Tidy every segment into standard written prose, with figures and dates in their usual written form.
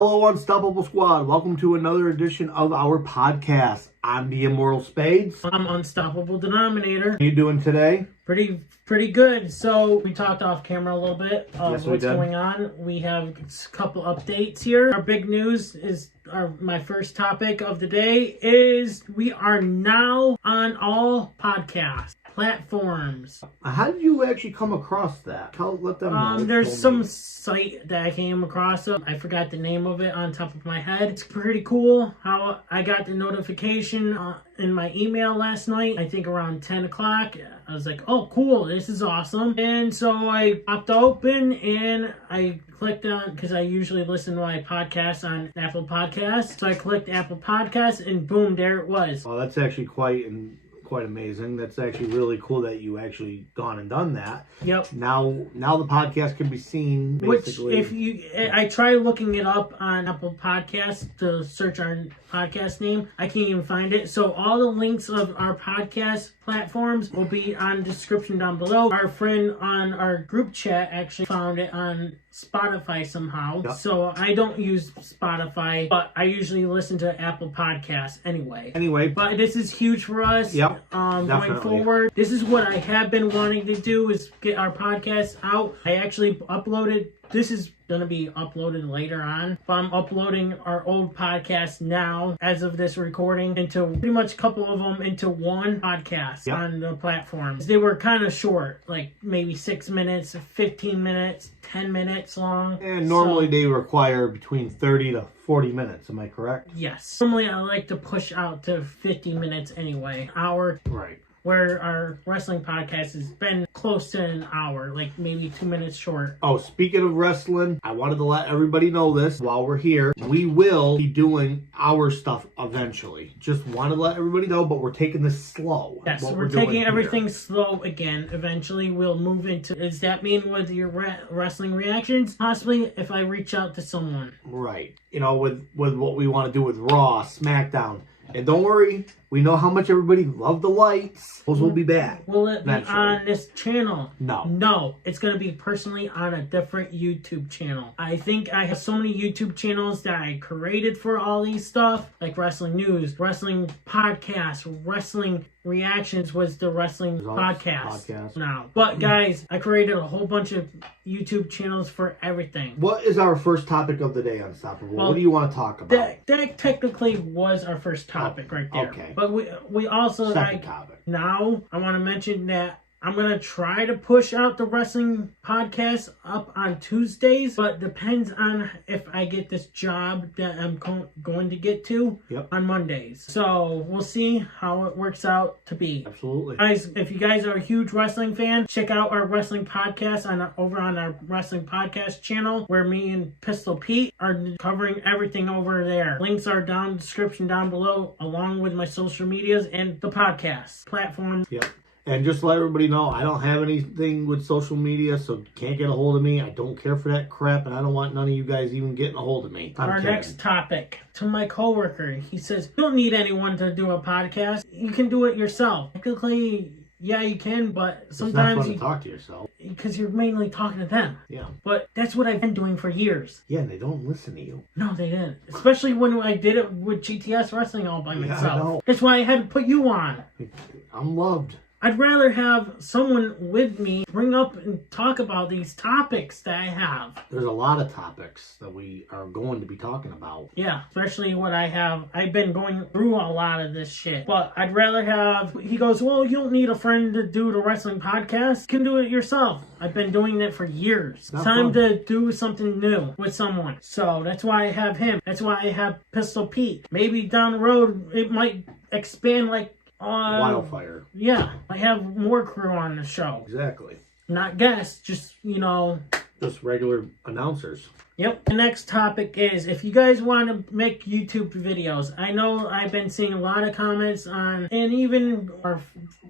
Hello, Unstoppable Squad. Welcome to another edition of our podcast. I'm the Immortal Spades. I'm Unstoppable Denominator. How you doing today? Pretty good. So we talked off camera a little bit of Yes, what's going on. We have a couple updates here. Our big news is my first topic of the day is we are now on all podcast platforms. How did you actually come across that? Let them know. There's some site that I came across. I forgot the name of it on top of my head. It's pretty cool how I got the notification in my email last night. I think around 10 o'clock. I was like, oh, cool. This is awesome. And so I popped open and I clicked on, because I usually listen to my podcast on Apple Podcasts. So I clicked Apple Podcasts and boom, there it was. Oh, that's actually quite amazing. That's actually really cool that you actually gone and done that. Yep. Now the podcast can be seen basically. I tried looking it up on Apple Podcasts to search our podcast name. I can't even find it. So all the links of our podcast platforms will be on the description down below. Our friend on our group chat actually found it on Spotify somehow. Yep. So I don't use Spotify, but I usually listen to Apple Podcasts anyway. But this is huge for us. Yep. Going forward. This is what I have been wanting to do, is get our podcast out. I actually uploaded. This is going to be uploaded later on, but I'm uploading our old podcast now, as of this recording, into pretty much a couple of them into one podcast on the platforms. They were kind of short, like maybe 6 minutes, 15 minutes, 10 minutes long. And normally they require between 30 to 40 minutes. Am I correct? Yes. Normally I like to push out to 50 minutes anyway. Hour. Right. Where our wrestling podcast has been close to an hour, like maybe 2 minutes short. Oh, speaking of wrestling, I wanted to let everybody know this while we're here. We will be doing our stuff eventually. Just want to let everybody know, but we're taking this slow. Yes, we're taking everything slow again. Eventually, we'll move into... Does that mean with your wrestling reactions? Possibly if I reach out to someone. Right. You know, with what we want to do with Raw, SmackDown. And don't worry, we know how much everybody loved the lights. Those will be back. Will it be on this channel? No. No, it's going to be personally on a different YouTube channel. I think I have so many YouTube channels that I created for all these stuff, like Wrestling News, Wrestling Podcasts, Wrestling Reactions was the Wrestling podcast now. But guys, I created a whole bunch of YouTube channels for everything. What is our first topic of the day, Unstoppable? What do you want to talk about? That technically was our first topic right there. Okay. But we also second topic. Now I want to mention that I'm going to try to push out the wrestling podcast up on Tuesdays, but depends on if I get this job that I'm going to get to on Mondays. So we'll see how it works out to be. Absolutely. Guys, if you guys are a huge wrestling fan, check out our wrestling podcast over on our wrestling podcast channel, where me and Pistol Pete are covering everything over there. Links are down in the description down below, along with my social medias and the podcast platform. Yep. And just to let everybody know, I don't have anything with social media, so can't get a hold of me. I don't care for that crap, and I don't want none of you guys even getting a hold of me. Our next topic, to my coworker, he says, you don't need anyone to do a podcast. You can do it yourself. Technically, yeah, you can, but sometimes you talk to yourself. Because you're mainly talking to them. Yeah. But that's what I've been doing for years. Yeah, and they don't listen to you. No, they didn't. Especially when I did it with GTS Wrestling all by myself. I know. That's why I had to put you on. I'm loved. I'd rather have someone with me bring up and talk about these topics that I have. There's a lot of topics that we are going to be talking about. Yeah, especially what I have. I've been going through a lot of this shit. But I'd rather have... He goes, well, you don't need a friend to do the wrestling podcast. You can do it yourself. I've been doing it for years. It's time to do something new with someone. So that's why I have him. That's why I have Pistol Pete. Maybe down the road, it might expand like... wildfire. Yeah, I have more crew on the show. Exactly. Not guests, just, just regular announcers. Yep. The next topic is, if you guys want to make YouTube videos, I know I've been seeing a lot of comments on, and even our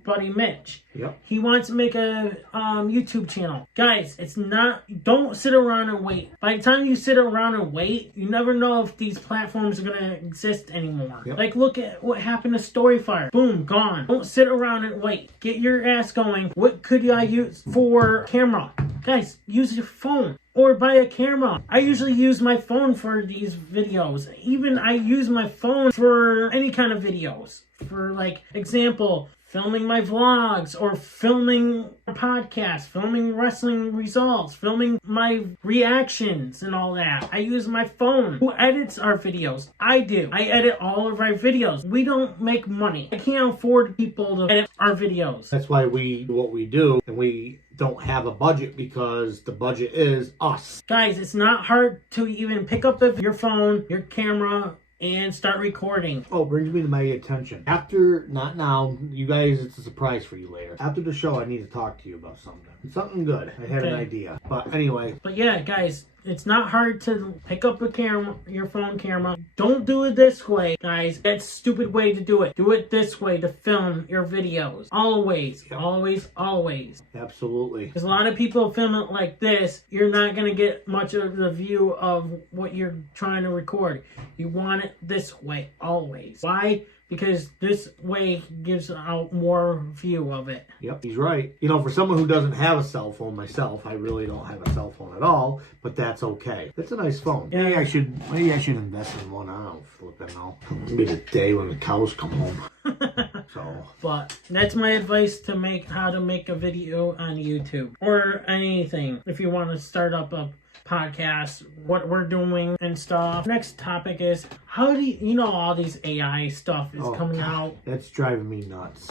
buddy Mitch. Yep. He wants to make a YouTube channel. Guys, it's not, don't sit around and wait. By the time you sit around and wait, you never know if these platforms are going to exist anymore. Yep. Like, look at what happened to Storyfire. Boom, gone. Don't sit around and wait. Get your ass going. What could I use for camera? Guys, use your phone. or buy a camera. I usually use my phone for these videos. Even I use my phone for any kind of videos. For like example, filming my vlogs or filming a podcast, filming wrestling results, filming my reactions and all that. I use my phone. Who edits our videos? I do. I edit all of our videos. We don't make money. I can't afford people to edit our videos. That's why we do what we do, and we don't have a budget because the budget is us. Guys, it's not hard to even pick up your phone, your camera, and start recording. Oh, brings me to my attention. After, not now, you guys, it's a surprise for you later. After the show, I need to talk to you about something. Something good. I had an idea. But anyway. But yeah, guys, it's not hard to pick up a camera, your phone camera. Don't do it this way, guys. That's a stupid way to do it. Do it this way to film your videos. Always, yep. Always, always. Absolutely. Because a lot of people film it like this, you're not going to get much of the view of what you're trying to record. You want it this way, always. Why? Because this way gives out more view of it. Yep, he's right. You know, for someone who doesn't have a cell phone myself, I really don't have a cell phone at all, but that's okay. It's a nice phone. Maybe I should invest in one. I don't flipping know. Maybe the day when the cows come home. So. But that's my advice to how to make a video on YouTube or anything. If you want to start up a podcast, what we're doing and stuff. Next topic is, how do you know all these AI stuff is coming out? That's driving me nuts.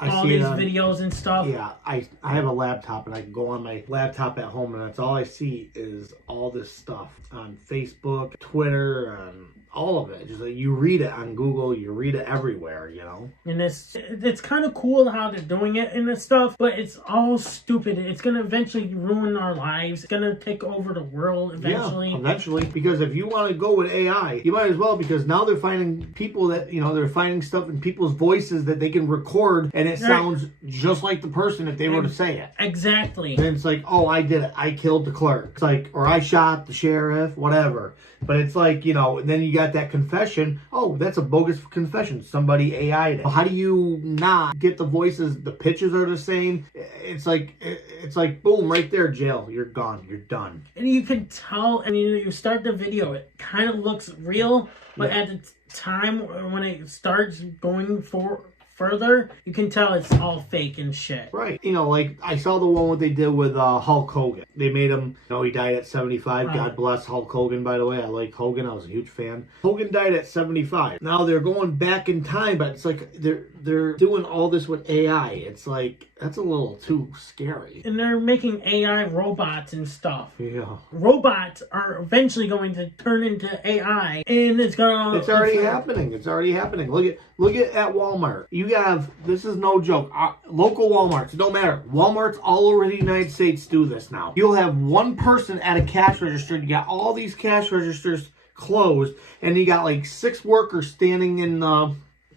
All these videos and stuff. Yeah, I have a laptop and I can go on my laptop at home and that's all I see is all this stuff on Facebook, Twitter, and all of it. Just like you read it on Google, you read it everywhere, you know. And it's kind of cool how they're doing it and this stuff, but it's all stupid. It's gonna eventually ruin our lives. It's gonna take over the world eventually. Yeah, eventually. Because if you want to go with AI, you might as well, because now they're finding people that, you know, they're finding stuff in people's voices that they can record and it sounds just like the person if they were to say it. Exactly. And it's like, oh, I did it. I killed the clerk. It's like, or I shot the sheriff, whatever. But it's like, you know, then you got that confession. Oh, that's a bogus confession. Somebody AI'd it. How do you not get the voices? The pitches are the same. It's like boom, right there, jail. You're gone. You're done. And you can tell. I mean, you start the video, it kind of looks real, but at the time when it starts going further, you can tell it's all fake and shit. Right. You know, like I saw the one what they did with Hulk Hogan. They made him, you know, he died at 75. Right. God bless Hulk Hogan, by the way. I like Hogan. I was a huge fan. Hogan died at 75. Now they're going back in time, but it's like they're doing all this with AI. It's like, that's a little too scary. And they're making AI robots and stuff. Yeah. Robots are eventually going to turn into AI, and it's already happening. It's already happening. Look at Walmart. You have, this is no joke, local Walmarts, it don't matter. Walmarts all over the United States do this now. You'll have one person at a cash register. You got all these cash registers closed, and you got like 6 workers standing in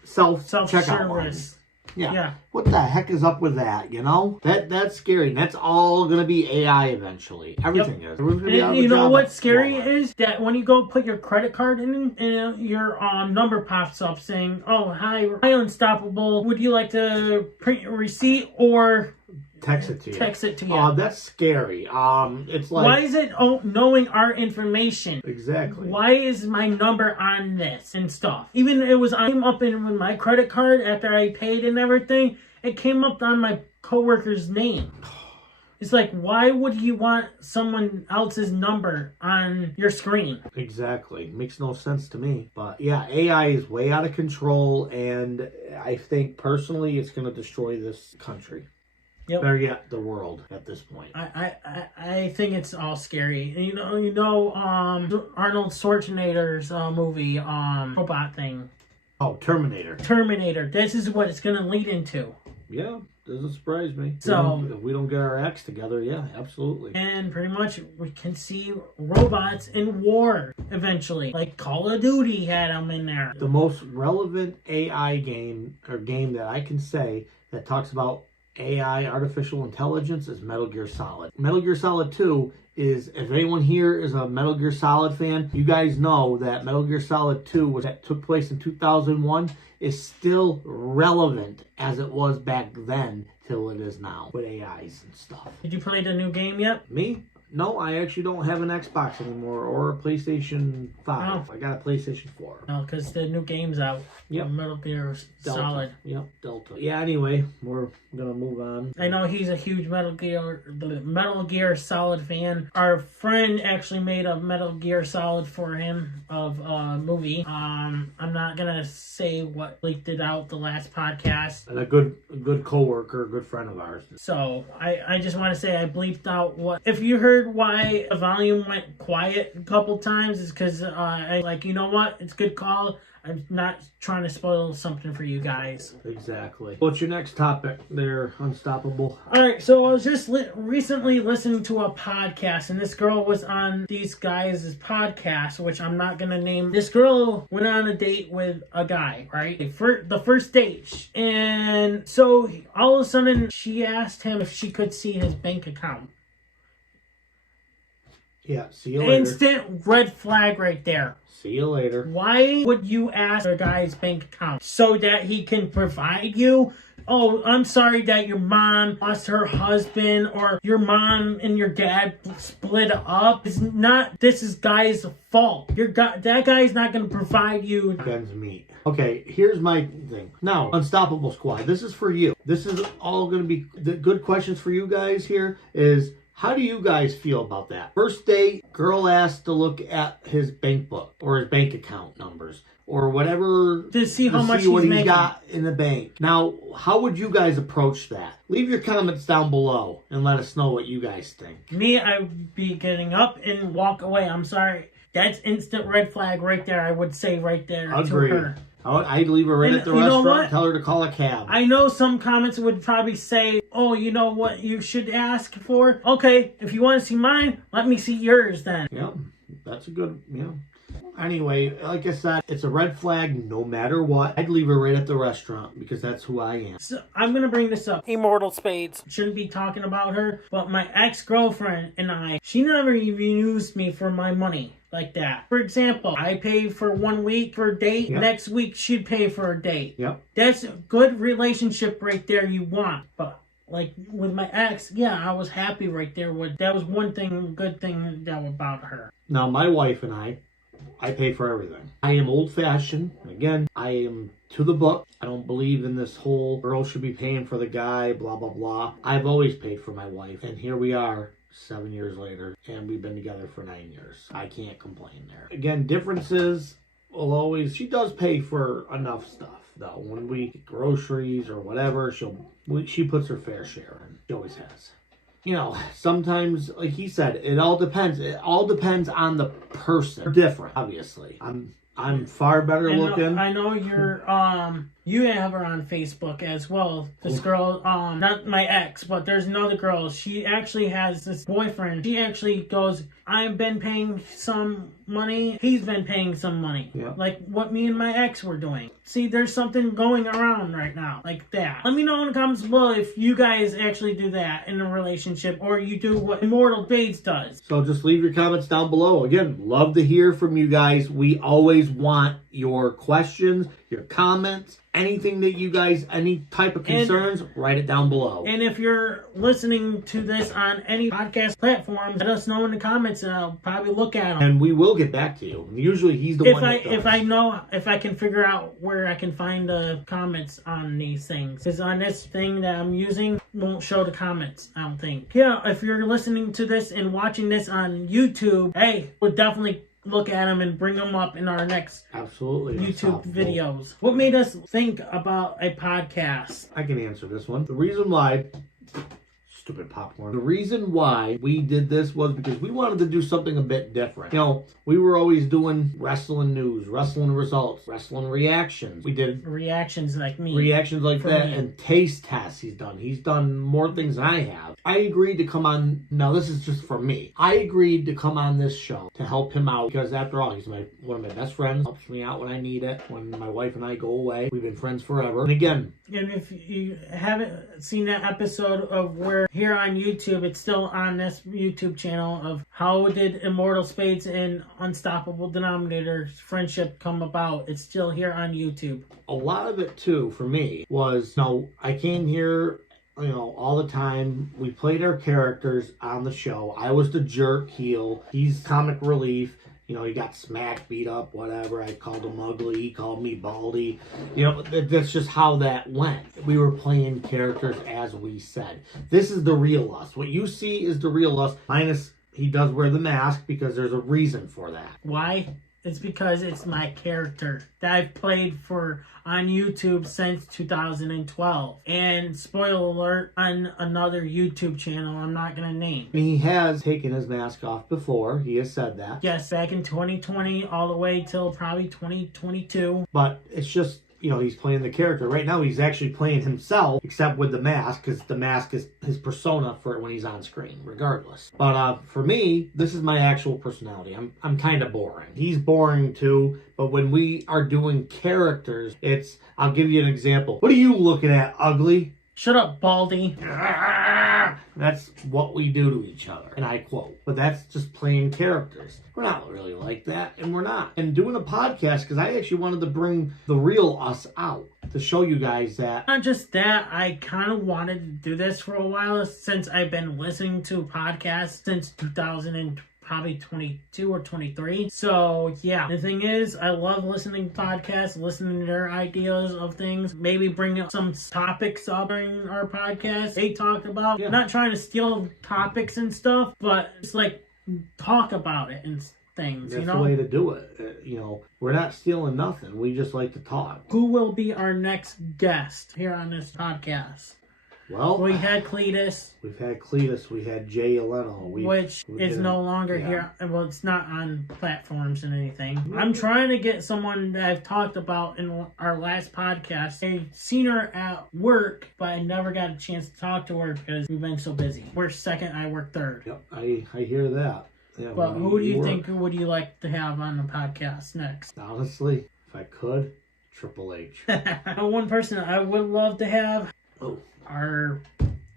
self-checkout lines. Yeah. What the heck is up with that, you know? That's scary. And that's all going to be AI eventually. Everything is. And you know what's scary is that when you go put your credit card in, and your number pops up saying, oh, hi, Unstoppable. Would you like to print your receipt or text it to you? Oh, that's scary. It's like, why is it knowing our information? Exactly. Why is my number on this and stuff? Even I came up in with my credit card after I paid and everything. It came up on my coworker's name. It's like, why would you want someone else's number on your screen? Exactly. Makes no sense to me. But yeah, AI is way out of control, and I think personally it's going to destroy this country. Yep. Better yet, the world at this point. I think it's all scary. You know, Arnold Schwarzenegger's movie, robot thing. Oh, Terminator. Terminator. This is what it's going to lead into. Yeah, doesn't surprise me. So, if we don't get our acts together, yeah, absolutely. And pretty much we can see robots in war eventually. Like Call of Duty had them in there. The most relevant AI game that I can say that talks about AI, artificial intelligence, is Metal Gear Solid. Metal Gear Solid 2 is, if anyone here is a Metal Gear Solid fan, you guys know that Metal Gear Solid 2, that took place in 2001, is still relevant as it was back then till it is now with AIs and stuff. Did you play the new game yet? Me? No, I actually don't have an Xbox anymore or a PlayStation 5. Oh. I got a PlayStation 4. No, because the new game's out. Yep. Metal Gear Delta. Solid. Yep, Delta. Yeah, anyway, we're going to move on. I know he's a huge Metal Gear Solid fan. Our friend actually made a Metal Gear Solid for him of a movie. I'm not going to say what leaked it out the last podcast. And a good co-worker, a good friend of ours. So, I just want to say I bleeped out what... If you heard why the volume went quiet a couple times, it's because I you know what? It's a good call. I'm not trying to spoil something for you guys. Exactly. What's your next topic there, Unstoppable? Alright, so I was just recently listening to a podcast, and this girl was on these guys' podcast, which I'm not going to name. This girl went on a date with a guy, right? The first date. And so all of a sudden, she asked him if she could see his bank account. Yeah, see you later. Instant red flag right there. See you later. Why would you ask a guy's bank account? So that he can provide you? Oh, I'm sorry that your mom lost her husband or your mom and your dad split up. This is guy's fault. That guy's not going to provide you. Ben's meat. Okay, here's my thing. Now, Unstoppable Squad, this is for you. This is all going to be the good questions for you guys here is... How do you guys feel about that? First date, girl asked to look at his bank book or his bank account numbers or whatever to see how much what he's he's making. got in the bank. Now, how would you guys approach that? Leave your comments down below and let us know what you guys think. Me, I would be getting up and walk away. I'm sorry. That's instant red flag right there. I would say right there Agreed. To her. I'd leave her right at the restaurant and tell her to call a cab. I know some comments would probably say, oh, you know what you should ask for? Okay, if you want to see mine, let me see yours then. Yeah, that's a good, Anyway, like I said, it's a red flag no matter what. I'd leave her right at the restaurant because that's who I am. So I'm going to bring this up. Immortal Spades. Shouldn't be talking about her, but my ex-girlfriend and she never even used me for my money. Like that. For example, I pay for 1 week for a date. Yep. Next week, she'd pay for a date. Yep. That's a good relationship right there you want. But like with my ex, I was happy right there. That was one thing, good thing about her. Now, my wife and I pay for everything. I am old-fashioned. Again, I am to the book. I don't believe in this whole girl should be paying for the guy, blah, blah, blah. I've always paid for my wife. And here we are. 7 years later, and we've been together for 9 years. I can't complain there. Again, differences will always... She does pay for enough stuff, though. When we get groceries or whatever, she puts her fair share in. She always has. Sometimes, like he said, it all depends. It all depends on the person. They're different, obviously. I'm far better looking. I know you're you have her on Facebook as well. This girl, not my ex, but there's another girl. She actually has this boyfriend. She actually goes, I've been paying some money. He's been paying some money. Yeah. Like what me and my ex were doing. See, there's something going around right now like that. Let me know in the comments below if you guys actually do that in a relationship or you do what Immortal Spades does. So just leave your comments down below. Again, love to hear from you guys. We always want your questions, your comments, anything that you guys, any type of concerns, write it down below. And if you're listening to this on any podcast platform, let us know in the comments and I'll probably look at them. And we will get back to you. Usually he's the one that does. If I can figure out where I can find the comments on these things. Because on this thing that I'm using, won't show the comments, I don't think. Yeah, if you're listening to this and watching this on YouTube, hey, we'll definitely look at them and bring them up in our next YouTube videos. What made us think about a podcast? I can answer this one. The reason why... Stupid popcorn. The reason why we did this was because we wanted to do something a bit different. We were always doing wrestling news, wrestling results, wrestling reactions. We did reactions like me. Reactions like that and taste tests he's done. He's done more things than I have. I agreed to come on, now this is just for me. I agreed to come on this show to help him out because after all, he's one of my best friends. Helps me out when I need it. When my wife and I go away. We've been friends forever. And again, and if you haven't seen that episode of where here on YouTube, it's still on this YouTube channel of how did Immortal Spades and Unstoppable Denominator's friendship come about. It's still here on YouTube. A lot of it too, for me, was, I came here all the time. We played our characters on the show. I was the jerk heel. He's comic relief. He got smacked, beat up, whatever. I called him ugly. He called me baldy. That's just how that went. We were playing characters as we said. This is the real us. What you see is the real us, minus he does wear the mask because there's a reason for that. Why? It's because it's my character that I've played on YouTube since 2012. And spoiler alert, on another YouTube channel I'm not going to name. He has taken his mask off before. He has said that. Yes, back in 2020 all the way till probably 2022. But it's just, he's playing the character. Right now he's actually playing himself, except with the mask, because the mask is his persona for when he's on screen, regardless. But for me, this is my actual personality. I'm kind of boring. He's boring too, but when we are doing characters, I'll give you an example. What are you looking at, ugly? Shut up, baldy. That's what we do to each other, and I quote. But that's just playing characters. We're not really like that, and we're not. And doing a podcast, because I actually wanted to bring the real us out to show you guys that. Not just that, I kind of wanted to do this for a while since I've been listening to podcasts since 2000 probably 22 or 23. So yeah, the thing is, I love listening to podcasts, listening to their ideas of things, maybe bring up some topics up during our podcast they talked about. Yeah. Not trying to steal topics and stuff, but it's like talk about it and things. That's the way to do it. We're not stealing nothing. We just like to talk. Who will be our next guest here on this podcast? Well, we had Cletus. We've had Cletus. We had Jay Eleno. Which is no longer here. Well, it's not on platforms and anything. I'm trying to get someone that I've talked about in our last podcast. I've seen her at work, but I never got a chance to talk to her because we've been so busy. We're second, I work third. Yep, I hear that. Yeah, but who do you think would you like to have on the podcast next? Honestly, if I could, Triple H. One person I would love to have. Oh. Our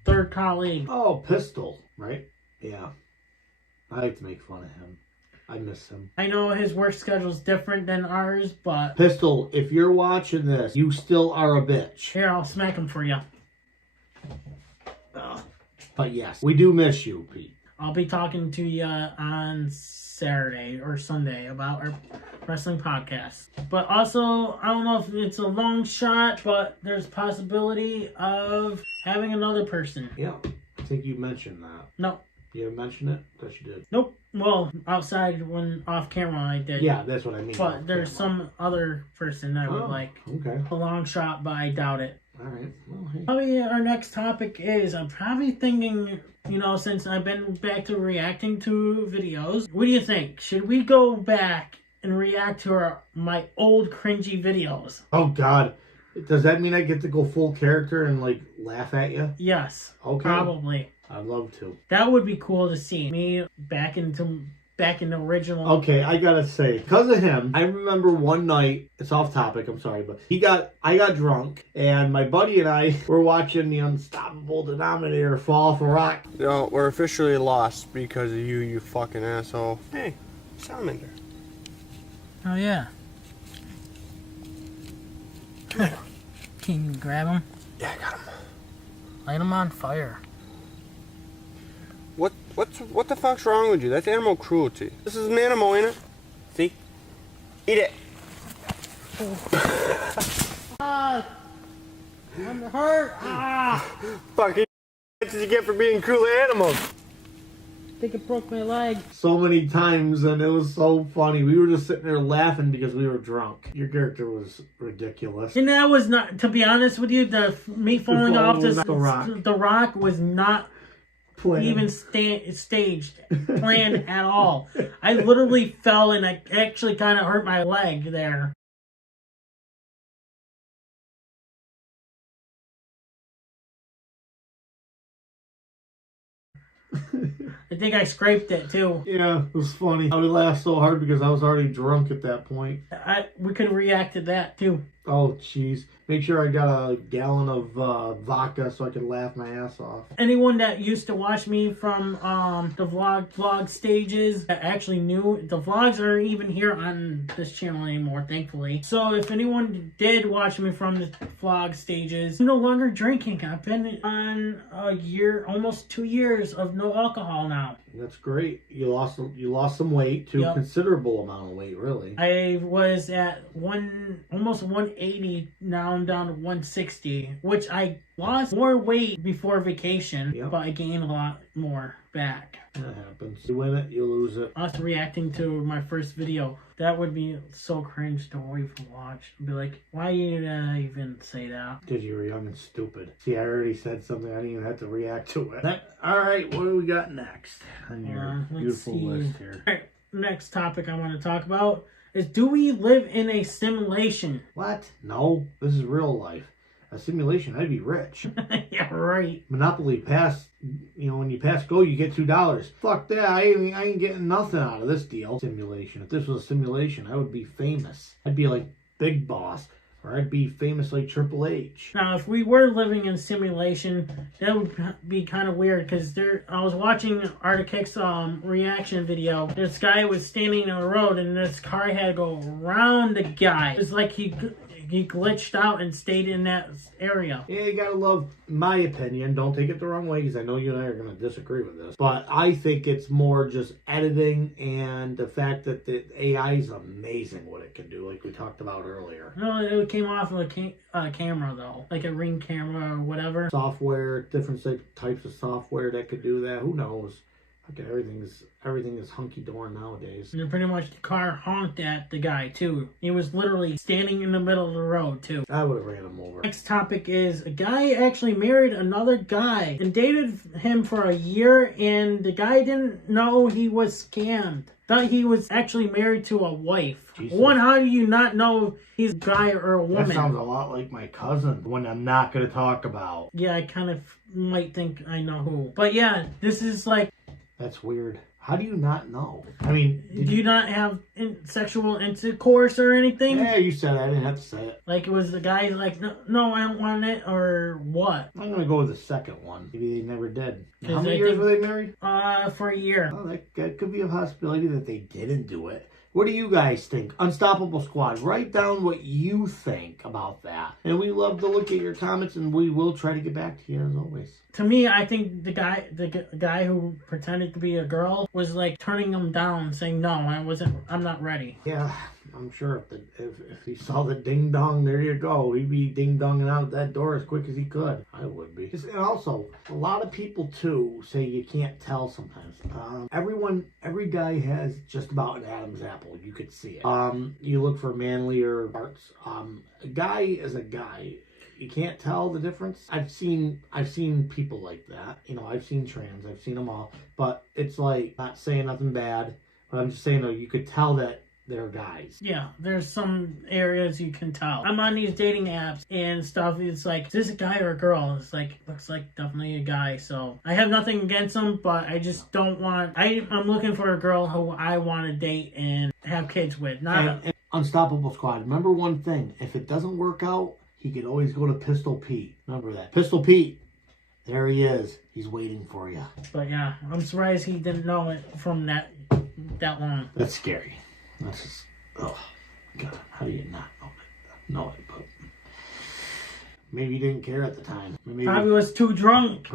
third colleague. Oh, Pistol, right? Yeah. I like to make fun of him. I miss him. I know his work schedule's different than ours, but... Pistol, if you're watching this, you still are a bitch. Here, I'll smack him for you. But yes, we do miss you, Pete. I'll be talking to you on Saturday or Sunday about our wrestling podcast. But also, I don't know if it's a long shot, but there's a possibility of having another person. Yeah, I think you mentioned that. No. You didn't mention it? Yes, you did. Nope. Well, outside when off camera I did. Yeah, that's what I mean. But there's some other person I would like. Okay. A long shot, but I doubt it. Alright. Well, hey. Probably our next topic is, I'm probably thinking, since I've been back to reacting to videos, what do you think? Should we go back and react to my old cringy videos? Oh, God. Does that mean I get to go full character and, laugh at you? Yes. Okay. Probably. I'd love to. That would be cool to see. Me back in the original. Okay, I gotta say, because of him, I remember one night, it's off topic, I'm sorry, but I got drunk, and my buddy and I were watching the unstoppable Denominator fall off a rock. No, we're officially lost because of you, you fucking asshole. Hey, salamander. Oh, yeah. Can you grab him? Yeah, I got him. Light him on fire. What the fuck's wrong with you? That's animal cruelty. This is an animal, ain't it? See? Eat it. I'm hurt. Fuck, what did you get for being cruel to animals? I think it broke my leg. So many times, and it was so funny. We were just sitting there laughing because we were drunk. Your character was ridiculous. And that was not, to be honest with you, me falling off the rock was not even staged, planned at all. I literally fell and I actually kind of hurt my leg there. I think I scraped it too. Yeah, it was funny. I would laugh so hard because I was already drunk at that point. We could react to that too. Oh, jeez. Make sure I got a gallon of vodka so I could laugh my ass off. Anyone that used to watch me from the vlog stages that actually knew the vlogs aren't even here on this channel anymore, thankfully. So if anyone did watch me from the vlog stages, I'm no longer drinking. I've been on a year, almost 2 years of no alcohol now. That's great. You lost some weight to a considerable amount of weight, really. I was at almost 180. Now I'm down to 160, which I lost more weight before vacation, but I gained a lot more back. That happens. You win it, you lose it. Us reacting to my first video, that would be so cringe to even watch. I'd be like, why you even say that? Because you were young and stupid. See, I already said something. I didn't even have to react to it. Alright, what do we got next on your beautiful list here? Alright, next topic I want to talk about is, do we live in a simulation? What? No, this is real life. A simulation, I'd be rich. Yeah, right. Monopoly pass, when you pass go, you get $2. Fuck that, I ain't getting nothing out of this deal. Simulation. If this was a simulation, I would be famous. I'd be like Big Boss, or I'd be famous like Triple H. Now, if we were living in simulation, that would be kind of weird, because I was watching Arctic's reaction video. This guy was standing on the road, and this car had to go around the guy. It's like he glitched out and stayed in that area. Yeah, you gotta love, my opinion, don't take it the wrong way, because I know you and I are going to disagree with this, but I think it's more just editing and the fact that the AI is amazing what it can do, like we talked about earlier. No, it came off of a camera, though. Like a Ring camera or whatever. Software, different types of software that could do that. Who knows? Okay, everything is hunky-dory nowadays. And pretty much the car honked at the guy, too. He was literally standing in the middle of the road, too. I would have ran him over. Next topic is, a guy actually married another guy and dated him for a year, and the guy didn't know he was scammed. Thought he was actually married to a wife. Jesus. One, how do you not know he's a guy or a woman? That sounds a lot like my cousin, the one I'm not going to talk about. Yeah, I kind of might think I know who. But yeah, this is like... That's weird. How do you not know? I mean... Do you not have sexual intercourse or anything? Yeah, you said it. I didn't have to say it. Like, it was the guy like, no, I don't want it, or what? I'm going to go with the second one. Maybe they never did. How many years were they married? For a year. Oh, that could be a possibility that they didn't do it. What do you guys think? Unstoppable Squad, write down what you think about that. And we love to look at your comments, and we will try to get back to you as always. To me, I think the guy who pretended to be a girl was like turning him down, saying, no, I'm not ready. Yeah, I'm sure if he saw the ding dong, there you go. He'd be ding donging out that door as quick as he could. I would be. And also, a lot of people too say you can't tell sometimes. Every guy has just about an Adam's apple. You could see it. You look for manlier parts. A guy is a guy. You can't tell the difference. I've seen people like that. I've seen trans. I've seen them all. But it's like, not saying nothing bad, but I'm just saying though, you could tell that they're guys. Yeah, there's some areas you can tell. I'm on these dating apps and stuff. It's like, is this a guy or a girl? It's like, looks like definitely a guy. So I have nothing against them, but I just don't want. I'm looking for a girl who I want to date and have kids with. And Unstoppable Squad. Remember one thing: if it doesn't work out, he could always go to Pistol Pete. Remember that. Pistol Pete. There he is. He's waiting for you. But yeah, I'm surprised he didn't know it from that long. That's scary. That's just, oh, God. How do you not know it? But maybe he didn't care at the time. Probably was too drunk.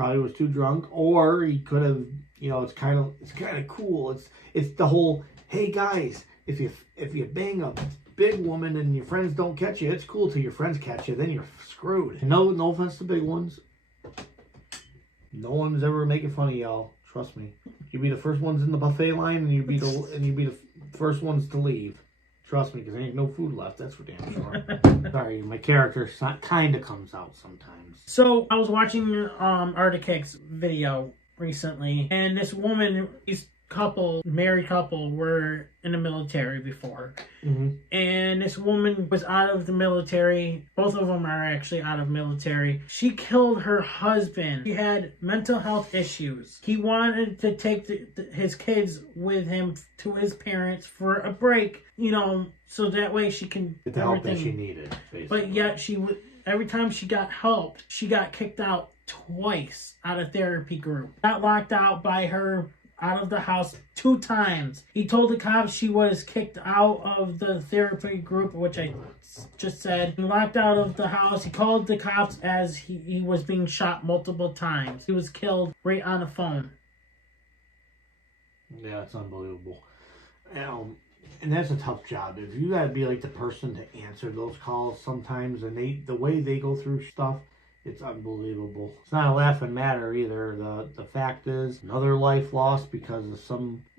Or he could have, it's kind of cool. It's the whole, hey guys, if you bang a big woman and your friends don't catch you, it's cool till your friends catch you, then you're screwed. And no offense to big ones. No one's ever making fun of y'all. Trust me. You'd be the first ones in the buffet line, and you'd be the first ones to leave. Trust me, because there ain't no food left. That's for damn sure. Sorry, my character kind of comes out sometimes. So I was watching Arctic's video recently, and this woman is married couple, were in the military before. Mm-hmm. And this woman was out of the military. Both of them are actually out of military. She killed her husband. He had mental health issues. He wanted to take his kids with him to his parents for a break, you know, so that way she can get the help that she needed, basically. But yet every time she got help, she got kicked out twice out of therapy group. Got locked out by her out of the house 2 times. He told the cops she was kicked out of the therapy group, which I just said. He locked out of the house. He called the cops as he was being shot multiple times. He was killed right on the phone. Yeah, it's unbelievable. And that's a tough job. If you gotta be like the person to answer those calls sometimes, and the way they go through stuff, it's unbelievable. It's not a laughing matter either. The fact is, another life lost because of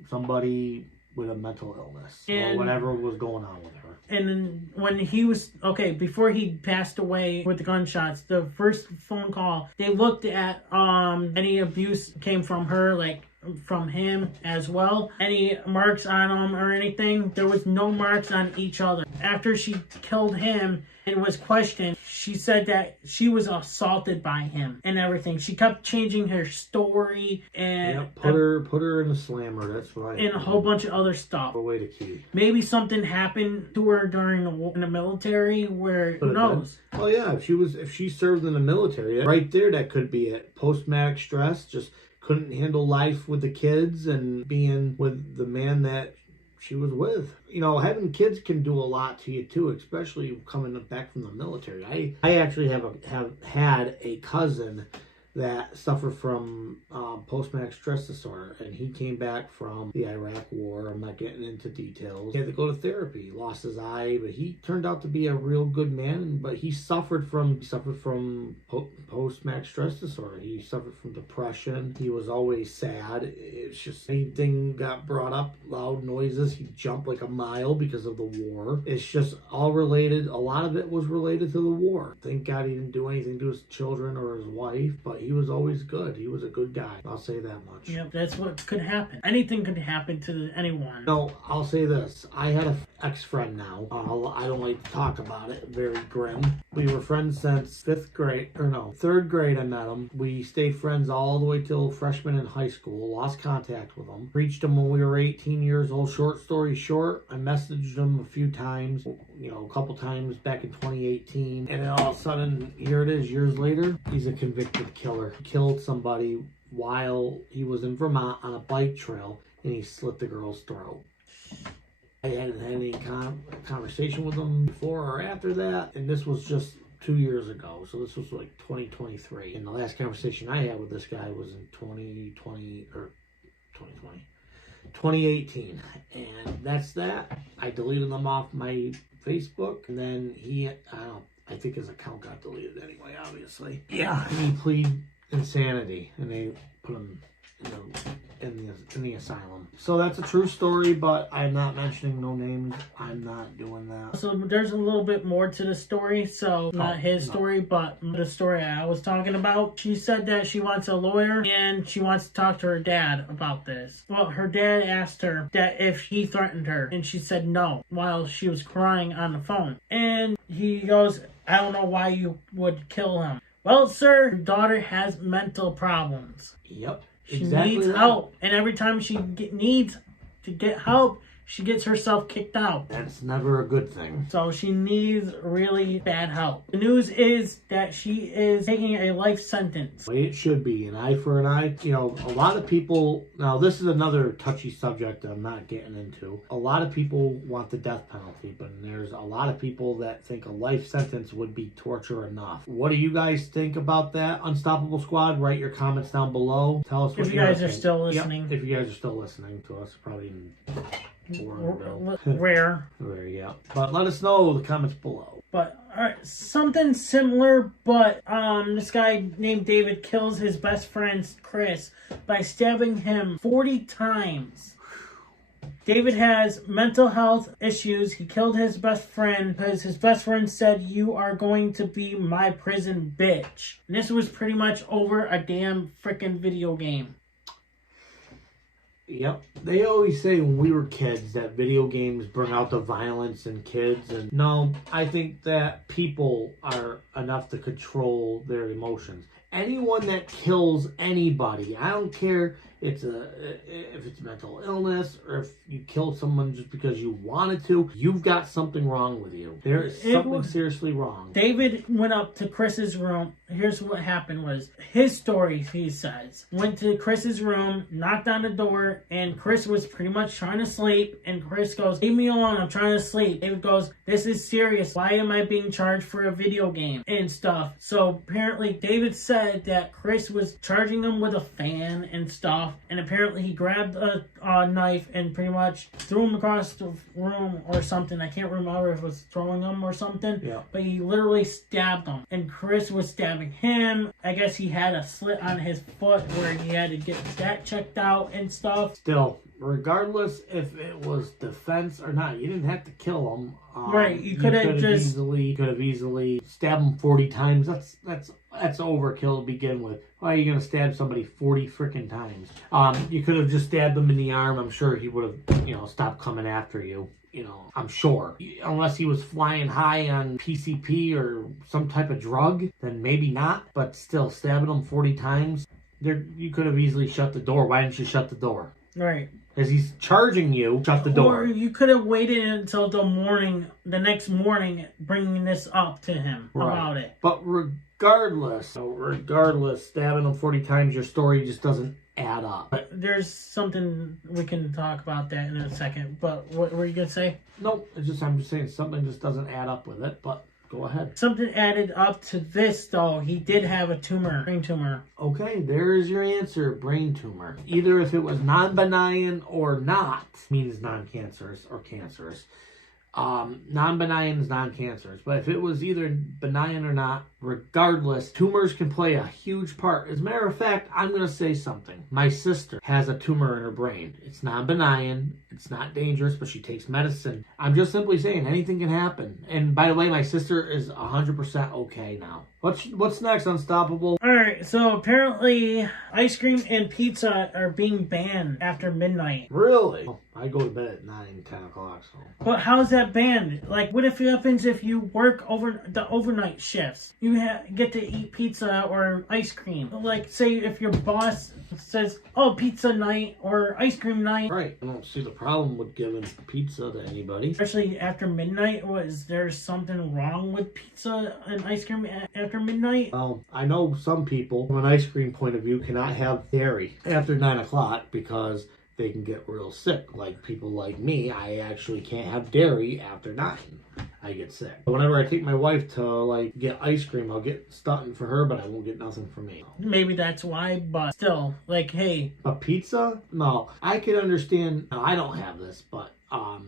somebody with a mental illness or whatever was going on with her. And then when he was, before he passed away with the gunshots, the first phone call, they looked at any abuse came from her, like from him as well. Any marks on him or anything, there was no marks on each other. After she killed him and was questioned, she said that she was assaulted by him and everything. She kept changing her story and put her in a slammer. That's right. And a whole bunch of other stuff. A way to keep. Maybe something happened to her during in the military, where who knows? Oh yeah, if she served in the military, right there, that could be it. Post-traumatic stress, just couldn't handle life with the kids and being with the man that she was with. You know, having kids can do a lot to you too, especially coming back from the military. I actually have had a cousin that suffered from post-traumatic stress disorder, and he came back from the Iraq War. I'm not getting into details. He had to go to therapy. He lost his eye, but he turned out to be a real good man. But he suffered from post-traumatic stress disorder. He suffered from depression. He was always sad. It's just anything got brought up, loud noises, he'd jump like a mile because of the war. It's just all related. A lot of it was related to the war. Thank God he didn't do anything to his children or his wife, but he was always good. He was a good guy. I'll say that much. Yep, that's what could happen. Anything could happen to anyone. No, I'll say this. I had an ex-friend now. I don't like to talk about it. Very grim. We were friends since 3rd grade I met him. We stayed friends all the way till freshman in high school. Lost contact with him. Reached him when we were 18 years old. Short story short, I messaged him a few times, a couple times back in 2018. And then all of a sudden, here it is, years later, he's a convicted killer. He killed somebody while he was in Vermont on a bike trail, and he slit the girl's throat. I hadn't had any conversation with him before or after that, and this was just 2 years ago, so this was like 2023. And the last conversation I had with this guy was in 2018, and that's that. I deleted him off my Facebook, and then I think his account got deleted anyway, obviously. Yeah, and he pleaded insanity, and they put him in the asylum. So that's a true story, but I'm not mentioning no names. I'm not doing that. So there's a little bit more to the story. So not his story, but the story I was talking about. She said that she wants a lawyer and she wants to talk to her dad about this. Well, her dad asked her that if he threatened her, and she said no while she was crying on the phone. And he goes, I don't know why you would kill him. Well, sir, your daughter has mental problems. Yep. She needs help, and every time she needs to get help, she gets herself kicked out. That's never a good thing. So she needs really bad help. The news is that she is taking a life sentence. The way it should be, an eye for an eye. A lot of people, now this is another touchy subject I'm not getting into. A lot of people want the death penalty, but there's a lot of people that think a life sentence would be torture enough. What do you guys think about that? Unstoppable Squad, write your comments down below. Tell us what you guys are still listening. Yep, if you guys are still listening to us, probably rare. Yeah. But let us know in the comments below. But something similar, but this guy named David kills his best friend Chris by stabbing him 40 times. David has mental health issues. He killed his best friend because his best friend said, "You are going to be my prison bitch." And this was pretty much over a damn freaking video game. Yep. They always say when we were kids that video games bring out the violence in kids. And no, I think that people are enough to control their emotions. Anyone that kills anybody, I don't care if it's mental illness or if you killed someone just because you wanted to, you've got something wrong with you. There is something seriously wrong. David went up to Chris's room. Here's what happened was his story, he says. Went to Chris's room, knocked on the door, and Chris was pretty much trying to sleep. And Chris goes, leave me alone, I'm trying to sleep. David goes, this is serious. Why am I being charged for a video game and stuff? So apparently David said that Chris was charging him with a fan and stuff. And apparently he grabbed a knife and pretty much threw him across the room or something. I can't remember if it was throwing him or something. Yeah. But he literally stabbed him. And Chris was stabbing him. I guess he had a slit on his foot where he had to get that checked out and stuff. Still, regardless if it was defense or not, you didn't have to kill him. Right, you could have just easily stabbed him 40 times. That's overkill to begin with. Why are you gonna stab somebody 40 freaking times? You could have just stabbed him in the arm. I'm sure he would have, stopped coming after you. I'm sure. Unless he was flying high on PCP or some type of drug, then maybe not. But still, stabbing him 40 times, you could have easily shut the door. Why didn't you shut the door? Right. As he's charging you, shut the door. Or you could have waited until the next morning, bringing this up to him about it. But regardless, stabbing him 40 times, your story just doesn't add up. But there's something we can talk about that in a second. But what were you gonna say? Nope. I'm just saying something just doesn't add up with it. But go ahead. Something added up to this, though. He did have a brain tumor. Okay, there's your answer, brain tumor. Either if it was non-benign or not, means non-cancerous or cancerous. Non-benign is non-cancerous. But if it was either benign or not, regardless, tumors can play a huge part. As a matter of fact, I'm going to say something. My sister has a tumor in her brain. It's non-benign. It's not dangerous, but she takes medicine. I'm just simply saying anything can happen. And by the way, my sister is 100% okay now. What's next, Unstoppable? All right, so apparently ice cream and pizza are being banned after midnight. Really? Oh, I go to bed at 9, 10 o'clock. So. But how's that banned? Like, what if it happens if you work the overnight shifts? You get to eat pizza or ice cream. Like, say if your boss says, oh, pizza night or ice cream night. Right. I don't see the problem with giving pizza to anybody. Especially after midnight. Was there something wrong with pizza and ice cream after midnight? Well, I know some people, from an ice cream point of view, cannot have dairy after 9 o'clock because they can get real sick. Like people like me, I actually can't have dairy after 9. I get sick. Whenever I take my wife to get ice cream, I'll get something for her, but I won't get nothing for me. Maybe that's why, but still, hey. A pizza? No, I can understand. Now, I don't have this, but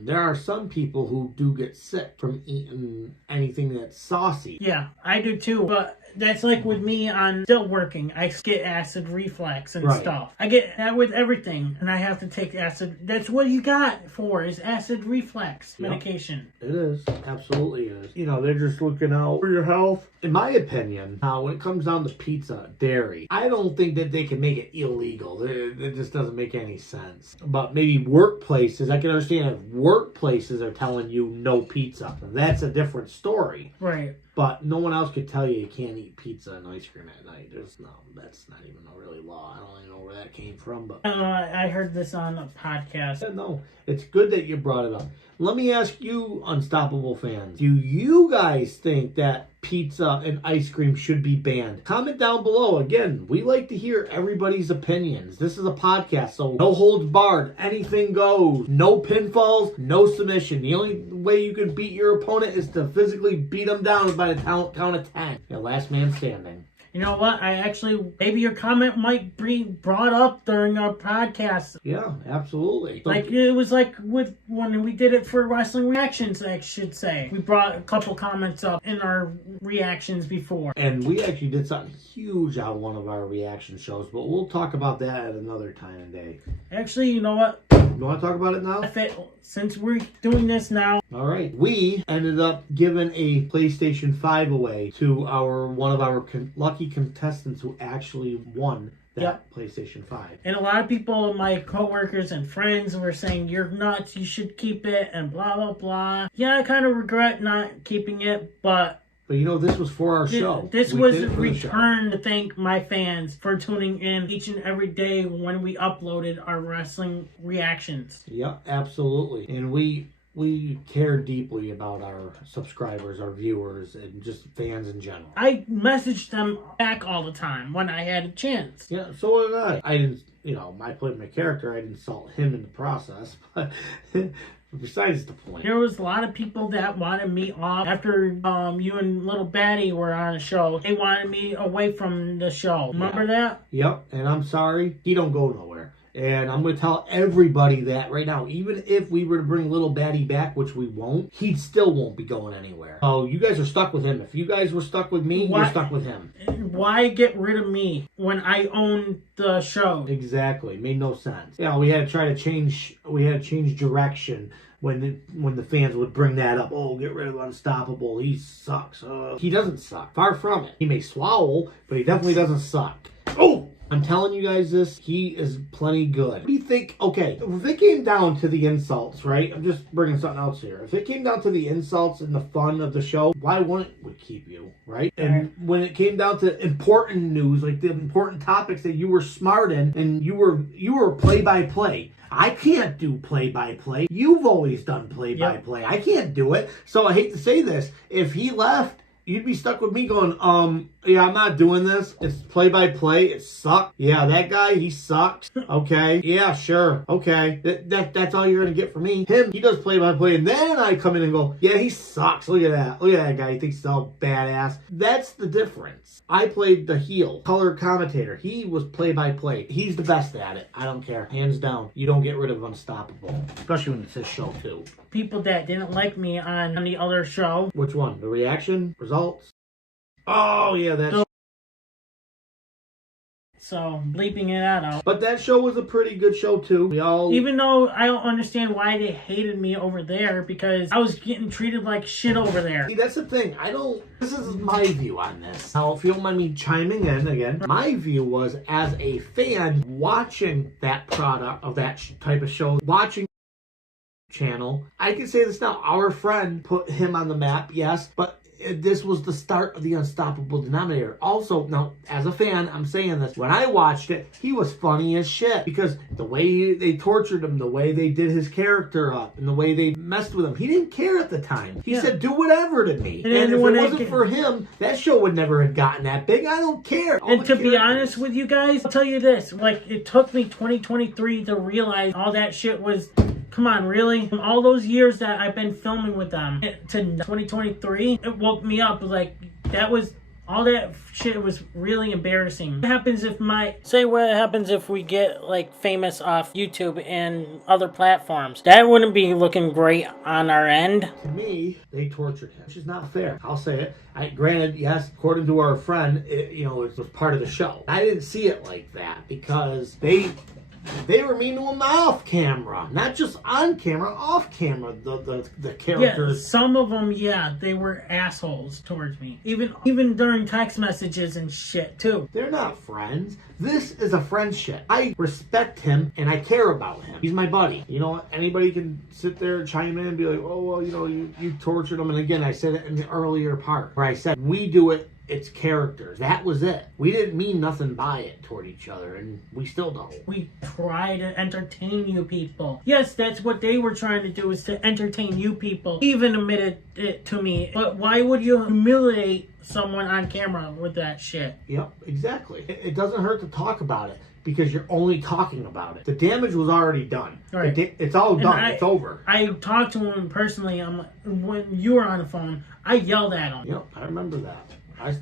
there are some people who do get sick from eating anything that's saucy. Yeah, I do too, but that's like with me on still working. I get acid reflux and stuff. I get that with everything, and I have to take acid. That's what you got is acid reflux medication. It is. Absolutely is. They're just looking out for your health. In my opinion, now when it comes down to pizza, dairy, I don't think that they can make it illegal. It just doesn't make any sense. But maybe workplaces, I can understand if workplaces are telling you no pizza. That's a different story. Right. But no one else could tell you can't eat pizza and ice cream at night. That's not even a really law. I don't even know where that came from. But I heard this on a podcast. Yeah, no, it's good that you brought it up. Let me ask you, Unstoppable fans, do you guys think that pizza and ice cream should be banned? Comment down below. Again, we like to hear everybody's opinions. This is a podcast, so no holds barred. Anything goes. No pinfalls, no submission. The only way you can beat your opponent is to physically beat them down by the count of 10. Yeah, last man standing. You know what? Maybe your comment might be brought up during our podcast. Yeah, absolutely. It was when we did it for Wrestling Reactions, I should say. We brought a couple comments up in our reactions before. And we actually did something huge on one of our reaction shows, but we'll talk about that at another time and day. Actually, you know what? You want to talk about it now? Since we're doing this now. All right. We ended up giving a PlayStation 5 away to one of our lucky contestants who actually won that PlayStation 5. And a lot of people, my coworkers and friends, were saying, you're nuts, you should keep it, and blah, blah, blah. Yeah, I kind of regret not keeping it, but you know, this was for our show. This was a return to thank my fans for tuning in each and every day when we uploaded our wrestling reactions. Yeah, absolutely. And we care deeply about our subscribers, our viewers, and just fans in general. I messaged them back all the time when I had a chance. Yeah, so did I. I didn't, I played my character. I didn't insult him in the process, but besides the point. There was a lot of people that wanted me off after you and Little Batty were on a show. They wanted me away from the show. Remember that? Yep, and I'm sorry. He don't go nowhere. And I'm going to tell everybody that right now. Even if we were to bring Little Batty back, which we won't, he still won't be going anywhere. So you guys are stuck with him. If you guys were stuck with me, you're stuck with him. Why get rid of me when I own the show? Exactly. Made no sense. We had to try to change. We had to change direction when the fans would bring that up. Oh, get rid of Unstoppable. He sucks. He doesn't suck. Far from it. He may swallow, but he definitely doesn't suck. Oh! I'm telling you guys this, he is plenty good. What do you think? Okay, if it came down to the insults, right? I'm just bringing something else here. If it came down to the insults and the fun of the show, why wouldn't we keep you, right? And when it came down to important news, like the important topics that you were smart in, and you were play-by-play. I can't do play-by-play. You've always done play-by-play. I can't do it. So I hate to say this. If he left, you'd be stuck with me going, yeah, I'm not doing this. It's play-by-play. It sucks. Yeah, that guy, he sucks. Okay. Yeah, sure. Okay. That's all you're going to get from me. Him, he does play-by-play, and then I come in and go, yeah, he sucks. Look at that. Look at that guy. He thinks he's all badass. That's the difference. I played the heel, color commentator. He was play-by-play. He's the best at it. I don't care. Hands down. You don't get rid of Unstoppable. Especially when it's his show, too. People that didn't like me on the other show. Which one? The reaction? Results? Oh, yeah, that's... So, bleeping it out. But that show was a pretty good show, too. Even though I don't understand why they hated me over there, because I was getting treated like shit over there. See, that's the thing. This is my view on this. Now, if you don't mind me chiming in again, my view was, as a fan, watching that product of that type of show, watching channel, I can say this now, our friend put him on the map, yes, but this was the start of the Unstoppable Denominator. Also, now, as a fan, I'm saying this. When I watched it, he was funny as shit. Because the way they tortured him, the way they did his character up, and the way they messed with him, he didn't care at the time. He said, do whatever to me. And if it wasn't for him, that show would never have gotten that big. I don't care. And to be honest with you guys, I'll tell you this. Like, it took me 2023 to realize all that shit was... Come on, really? From all those years that I've been filming with them to 2023, it woke me up. Like, that was... All that shit was really embarrassing. What happens if what happens if we get, like, famous off YouTube and other platforms? That wouldn't be looking great on our end. To me, they tortured him, which is not fair. I'll say it. Granted, yes, according to our friend, it was part of the show. I didn't see it like that because they were mean to him off camera, not just on camera, off camera. The characters. Yeah, some of them, they were assholes towards me. Even during text messages and shit too. They're not friends. This is a friendship. I respect him and I care about him. He's my buddy. You know, anybody can sit there and chime in and be like, oh well, you tortured him. And again, I said it in the earlier part where I said we do it. It's characters. That was it. We didn't mean nothing by it toward each other, and we still don't. We try to entertain you people. Yes, that's what they were trying to do, is to entertain you people. Even admitted it to me. But why would you humiliate someone on camera with that shit? Yep, exactly. It doesn't hurt to talk about it because you're only talking about it. The damage was already done. Right. It's all done. It's over. I talked to him personally. When you were on the phone, I yelled at him. Yep, I remember that.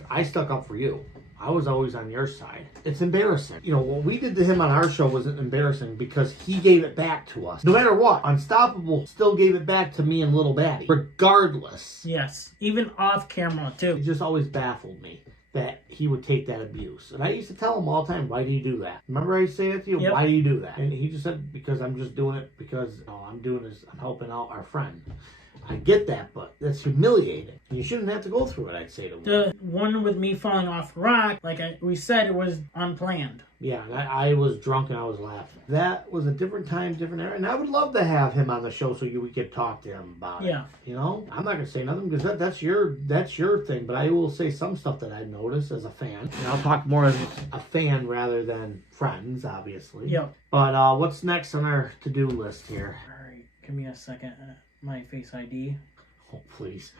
I stuck up for you. I was always on your side. It's embarrassing. What we did to him on our show wasn't embarrassing because he gave it back to us. No matter what, Unstoppable still gave it back to me and Little Batty. Regardless. Yes. Even off camera, too. It just always baffled me that he would take that abuse. And I used to tell him all the time, why do you do that? Remember I used to say that to you? Yep. Why do you do that? And he just said, because I'm just doing it because I'm doing this. I'm helping out our friend. I get that, but that's humiliating. You shouldn't have to go through it, I'd say to him. The one with me falling off the rock, like we said, it was unplanned. Yeah, I was drunk and I was laughing. That was a different time, different era, and I would love to have him on the show so we could talk to him about it. Yeah. You know, I'm not gonna say nothing because that's your thing, but I will say some stuff that I noticed as a fan. And I'll talk more as a fan rather than friends, obviously. Yep. But what's next on our to-do list here? All right, give me a second. My Face ID. Oh, please.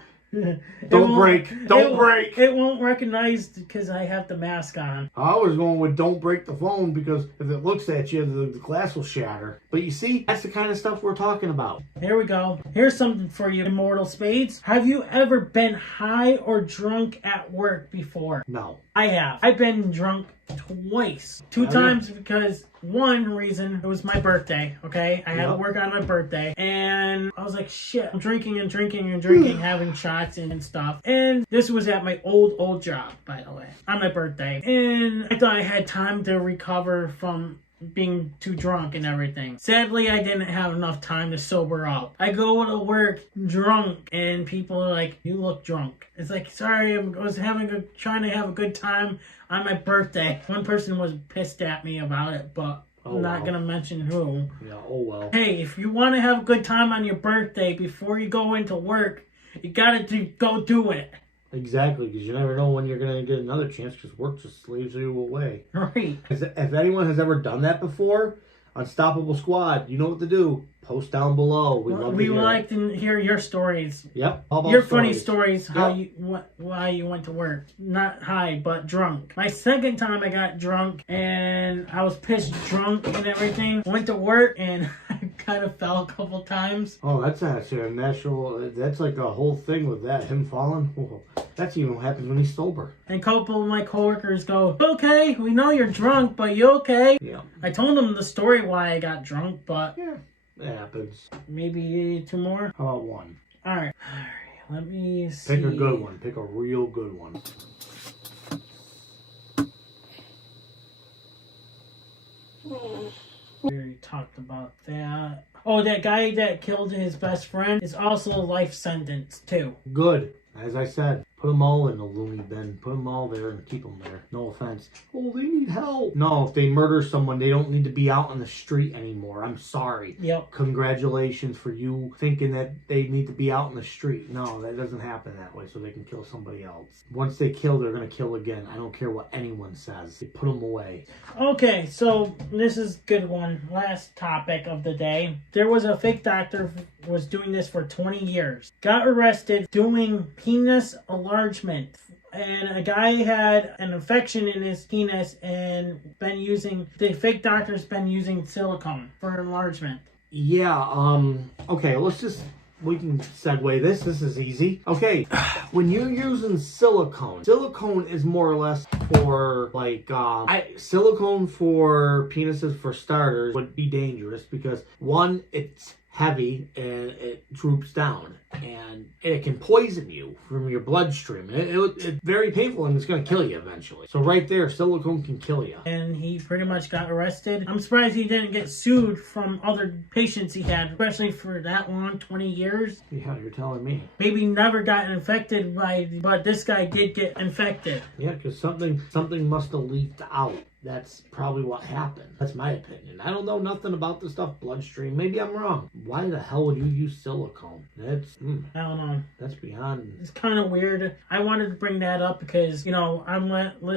Don't break. Don't break. It won't recognize because I have the mask on. I was going with don't break the phone because if it looks at you, the glass will shatter. But you see, that's the kind of stuff we're talking about. Here we go. Here's something for you, Immortal Spades. Have you ever been high or drunk at work before? No. I have. I've been drunk twice. Two Oh, times because one reason, it was my birthday, okay? I had to work on my birthday. And I was like, shit, I'm drinking and drinking and drinking, having shots and stuff. And this was at my old job, by the way, on my birthday. And I thought I had time to recover from being too drunk and everything. Sadly, I didn't have enough time to sober up. I go to work drunk and people are like, you look drunk. It's like, sorry, I was trying to have a good time on my birthday. One person was pissed at me about it, but I'm not going to mention who. Yeah, oh well. Hey, if you want to have a good time on your birthday before you go into work, you got to go do it. Exactly, because you never know when you're going to get another chance because work just leaves you away. Right. If anyone has ever done that before, Unstoppable Squad, you know what to do. Post down below. We would like to hear your stories. Yep. All about your funny stories, Yep. why you went to work. Not high, but drunk. My second time I got drunk and I was pissed drunk and everything. Went to work and I kind of fell a couple times. Oh, that's actually a natural, that's like a whole thing with that. Him falling. Oh, that's even what happens when he's sober. And a couple of my coworkers go, okay, we know you're drunk, but you okay? Yeah. I told them the story why I got drunk, but Yeah. It happens. maybe two more. How about one? All right. Let me see. Pick a good one. Pick a real good one. We already talked about that. Oh, that guy that killed his best friend is also a life sentence, too. Good. As I said, put them all in the loony bin. Put them all there and keep them there. No offense. Oh, they need help. No, if they murder someone, they don't need to be out on the street anymore. I'm sorry. Yep. Congratulations for you thinking that they need to be out in the street. No, that doesn't happen that way so they can kill somebody else. Once they kill, they're going to kill again. I don't care what anyone says. They put them away. Okay, so this is a good one. Last topic of the day. There was a fake doctor who was doing this for 20 years. Got arrested doing penis enlargement. And a guy had an infection in his penis and the fake doctor's been using silicone for enlargement. Yeah, okay, we can segue this. This is easy. Okay, when you're using silicone is more or less for like, silicone for penises for starters would be dangerous because one, it's heavy and it droops down and it can poison you from your bloodstream. It's very painful and it's going to kill you eventually. So right there, silicone can kill you. And he pretty much got arrested. I'm surprised he didn't get sued from other patients he had, especially for that long, 20 years. Yeah, you're telling me. Maybe never got infected but this guy did get infected. Yeah, because something must have leaked out. That's probably what happened. That's my opinion. I don't know nothing about the stuff bloodstream. Maybe I'm wrong. Why the hell would you use silicone? That's I don't know. That's beyond. It's kind of weird. I wanted to bring that up because I've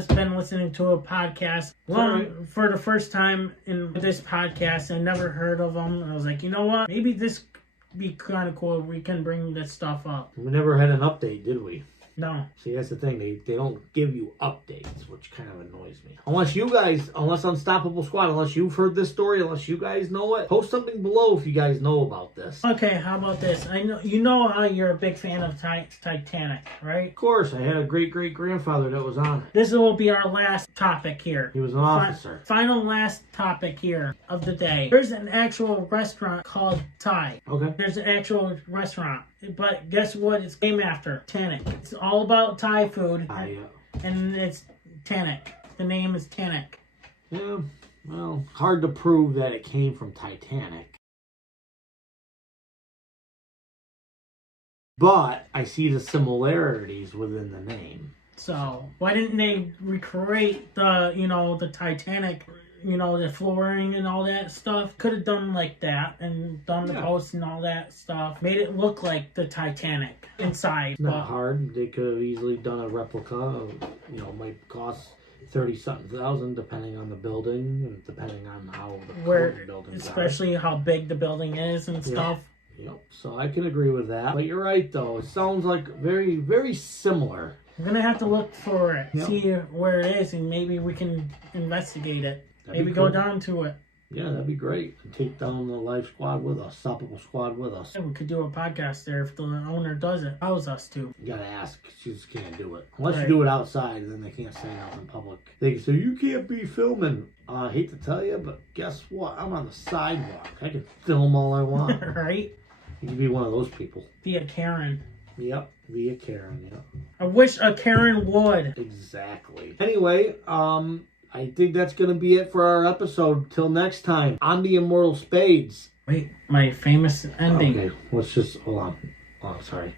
been listening to a podcast for the first time in this podcast. I never heard of them. I was like, you know what? Maybe this could be kind of cool if we can bring this stuff up. We never had an update, did we? No. See, that's the thing. They don't give you updates, which kind of annoys me. Unless Unstoppable Squad, unless you've heard this story, unless you guys know it, post something below if you guys know about this. Okay, how about this? I know how you're a big fan of Titanic, right? Of course, I had a great-great-grandfather that was on it. This will be our last topic here. He was an officer. Final last topic here of the day. There's an actual restaurant called Thai. Okay. There's an actual restaurant. But guess what it's named after? Titanic. It's all about Thai food. And it's Titanic. The name is Titanic. Yeah, well, hard to prove that it came from Titanic. but I see the similarities within the name. So why didn't they recreate the, the Titanic, the flooring and all that stuff? Could have done like that and done the posts and all that stuff. Made it look like the Titanic inside. It's not hard. They could have easily done a replica of, might cost 30-something thousand depending on the building and depending on how the buildings especially how big the building is and stuff. Yep. So I can agree with that. But you're right though. It sounds like very, very similar. I'm gonna have to look for it, see where it is, and maybe we can investigate it. Maybe go down to it. Yeah, that'd be great. And take down the live squad with us, stoppable squad with us. Yeah, we could do a podcast there if the owner does it. Allows us to. You gotta ask. She just can't do it. Unless you do it outside, then they can't say nothing in public. They can say, you can't be filming. I hate to tell you, but guess what? I'm on the sidewalk. I can film all I want. Right? You can be one of those people. Be a Karen. Yep, be a Karen, yep. I wish a Karen would. Exactly. Anyway, I think that's going to be it for our episode. Till next time, on the Immortal Spades. Wait, my famous ending. Okay, let's just, hold on. Oh, sorry.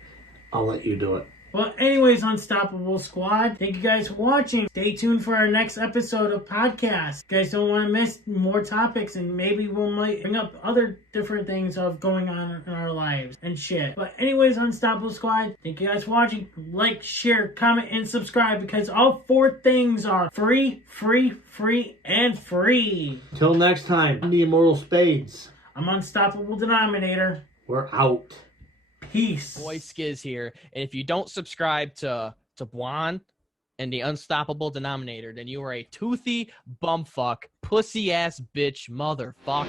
I'll let you do it. Well, anyways, Unstoppable Squad, thank you guys for watching. Stay tuned for our next episode of podcast. You guys don't want to miss more topics, and maybe we might bring up other different things of going on in our lives and shit. But anyways, Unstoppable Squad, thank you guys for watching. Like, share, comment, and subscribe, because all 4 things are free, free, free, and free. Till next time, on the Immortal Spades. I'm Unstoppable Denominator. We're out. Peace. Boy Skiz here, and if you don't subscribe to Blonde and the Unstoppable Denominator, then you are a toothy bumfuck, pussy ass bitch motherfucker.